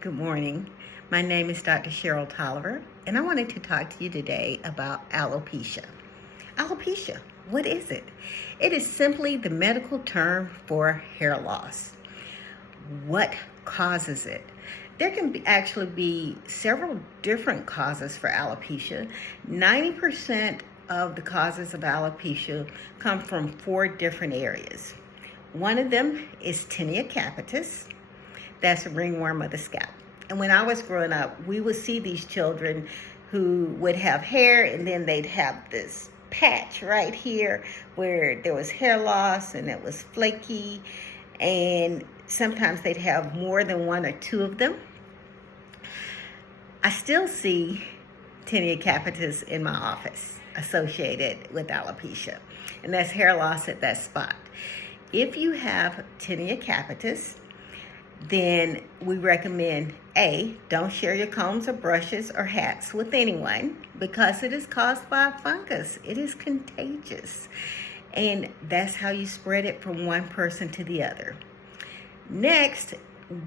Good morning. My name is Dr. Cheryl Tolliver, and I wanted to talk to you today about alopecia. Alopecia, what is it? It is simply the medical term for hair loss. What causes it? There can actually be several different causes for alopecia. 90% of the causes of alopecia come from 4 different areas. One of them is tinea capitis. That's a ringworm of the scalp. And when I was growing up, we would see these children who would have hair and then they'd have this patch right here where there was hair loss and it was flaky, and sometimes they'd have more than 1 or 2 of them. I still see tinea capitis in my office associated with alopecia, and that's hair loss at that spot. If you have tinea capitis, then we recommend don't share your combs or brushes or hats with anyone because it is caused by a fungus. It is contagious, and that's how you spread it from one person to the other. Next,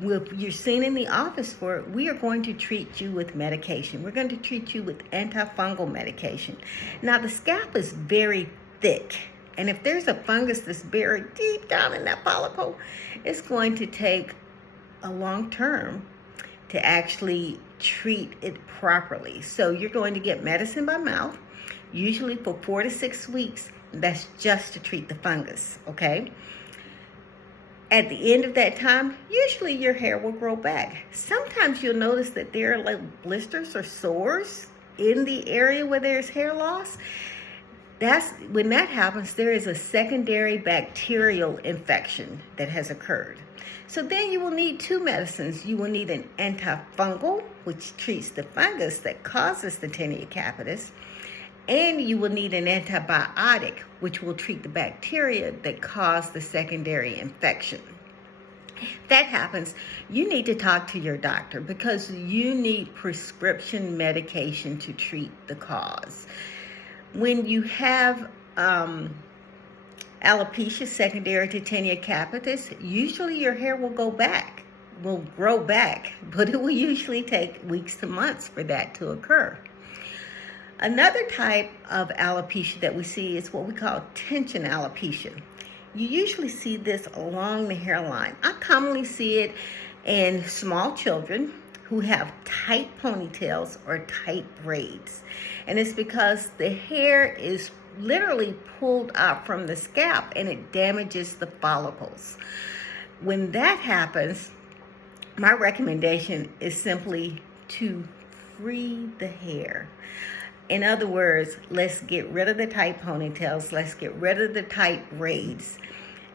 if you're seen in the office for it, we are going to treat you with medication. We're going to treat you with antifungal medication. Now, the scalp is very thick, and if there's a fungus that's buried deep down in that follicle, it's going to take a long term to actually treat it properly. So you're going to get medicine by mouth, usually for 4 to 6 weeks. That's just to treat the fungus, okay? At the end of that time, usually your hair will grow back. Sometimes you'll notice that there are like blisters or sores in the area where there's hair loss. When that happens, there is a secondary bacterial infection that has occurred. So then you will need 2 medicines. You will need an antifungal, which treats the fungus that causes the tinea capitis, and you will need an antibiotic, which will treat the bacteria that cause the secondary infection. If that happens, you need to talk to your doctor because you need prescription medication to treat the cause. When you have alopecia secondary to tinea capitis, usually your hair will grow back, but it will usually take weeks to months for that to occur. Another type of alopecia that we see is what we call tension alopecia. You usually see this along the hairline. I commonly see it in small children who have tight ponytails or tight braids. And it's because the hair is literally pulled up from the scalp and it damages the follicles. When that happens, my recommendation is simply to free the hair. In other words, let's get rid of the tight ponytails, let's get rid of the tight braids,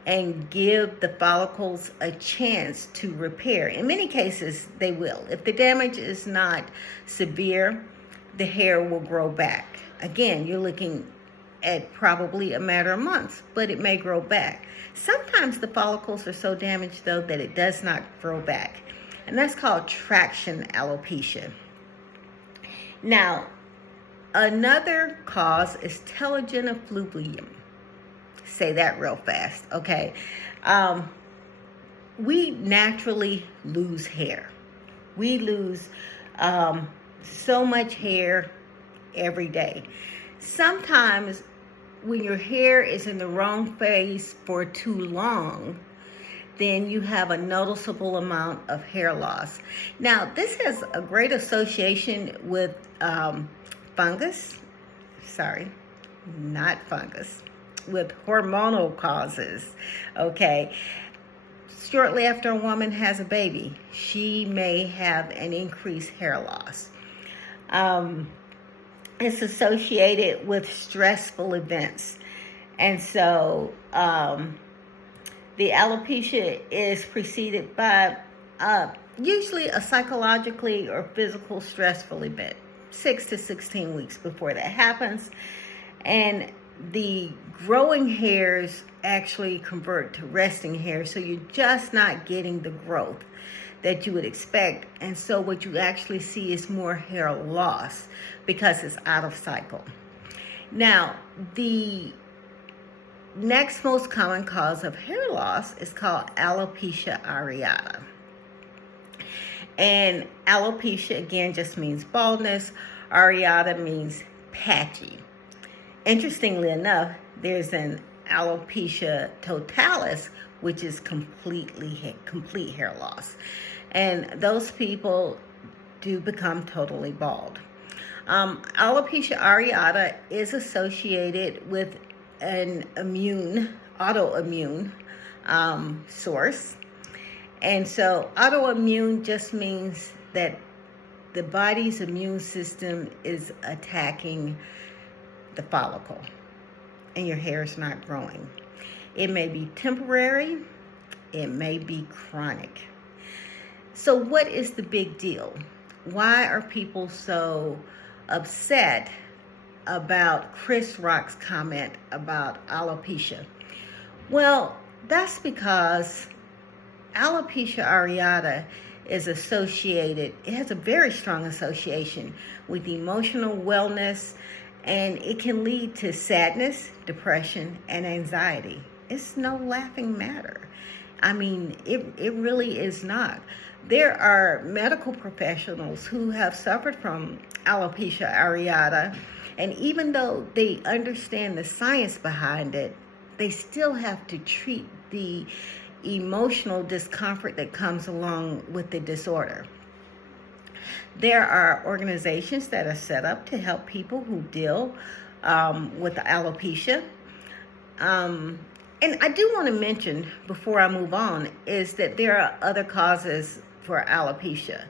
and give the follicles a chance to repair. In many cases, they will. If the damage is not severe, the hair will grow back. Again, you're looking at probably a matter of months, but it may grow back. Sometimes the follicles are so damaged, though, that it does not grow back. And that's called traction alopecia. Now, another cause is telogen effluvium. Say that real fast, okay? We naturally lose hair. We lose so much hair every day. Sometimes when your hair is in the wrong phase for too long, then you have a noticeable amount of hair loss. Now, this has a great association with with hormonal causes, okay? Shortly after a woman has a baby, she may have an increased hair loss. It's associated with stressful events. And so the alopecia is preceded by usually a psychologically or physical stressful event, 6 to 16 weeks before that happens. And the growing hairs actually convert to resting hair, so you're just not getting the growth that you would expect. And so what you actually see is more hair loss because it's out of cycle. Now, the next most common cause of hair loss is called alopecia areata. And alopecia, again, just means baldness. Areata means patchy. Interestingly enough, there's an alopecia totalis, which is complete hair loss. And those people do become totally bald. Alopecia areata is associated with an autoimmune source. And so autoimmune just means that the body's immune system is attacking the follicle and your hair is not growing. It may be temporary, it may be chronic. So what is the big deal? Why are people so upset about Chris Rock's comment about alopecia? Well, that's because alopecia areata is associated, it has a very strong association with emotional wellness, and it can lead to sadness, depression, and anxiety. It's no laughing matter. I mean, it really is not. There are medical professionals who have suffered from alopecia areata, and even though they understand the science behind it, they still have to treat the emotional discomfort that comes along with the disorder. There are organizations that are set up to help people who deal with alopecia. And I do want to mention, before I move on, is that there are other causes for alopecia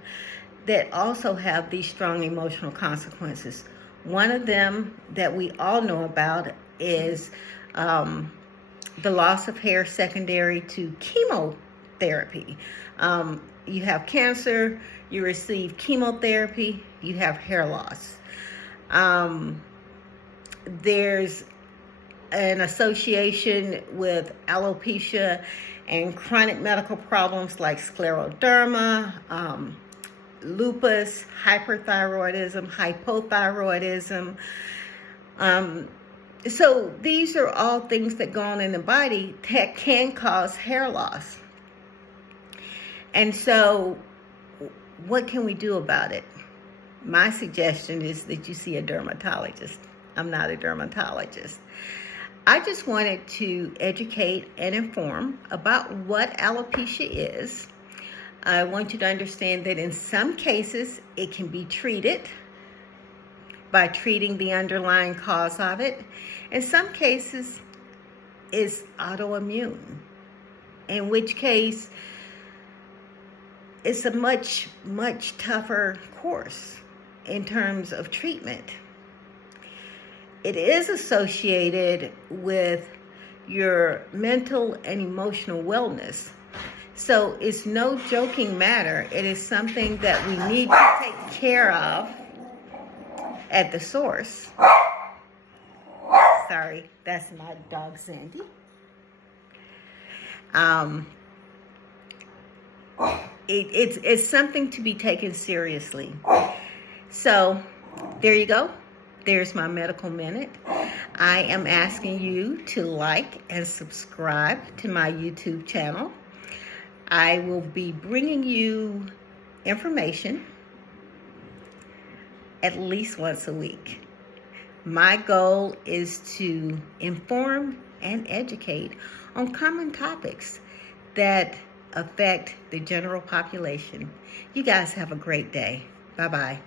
that also have these strong emotional consequences. One of them that we all know about is the loss of hair secondary to chemotherapy. You have cancer, you receive chemotherapy, you have hair loss. There's an association with alopecia and chronic medical problems like scleroderma, lupus, hyperthyroidism, hypothyroidism. So these are all things that go on in the body that can cause hair loss. And so what can we do about it? My suggestion is that you see a dermatologist. I'm not a dermatologist. I just wanted to educate and inform about what alopecia is. I want you to understand that in some cases it can be treated by treating the underlying cause of it. In some cases, it's autoimmune, in which case it's a much, much tougher course in terms of treatment. It is associated with your mental and emotional wellness. So it's no joking matter. It is something that we need to take care of at the source. Sorry, that's my dog Sandy. It's something to be taken seriously. So there you go. There's my medical minute. I am asking you to like and subscribe to my YouTube channel. I will be bringing you information at least once a week. My goal is to inform and educate on common topics that affect the general population. You guys have a great day. Bye-bye.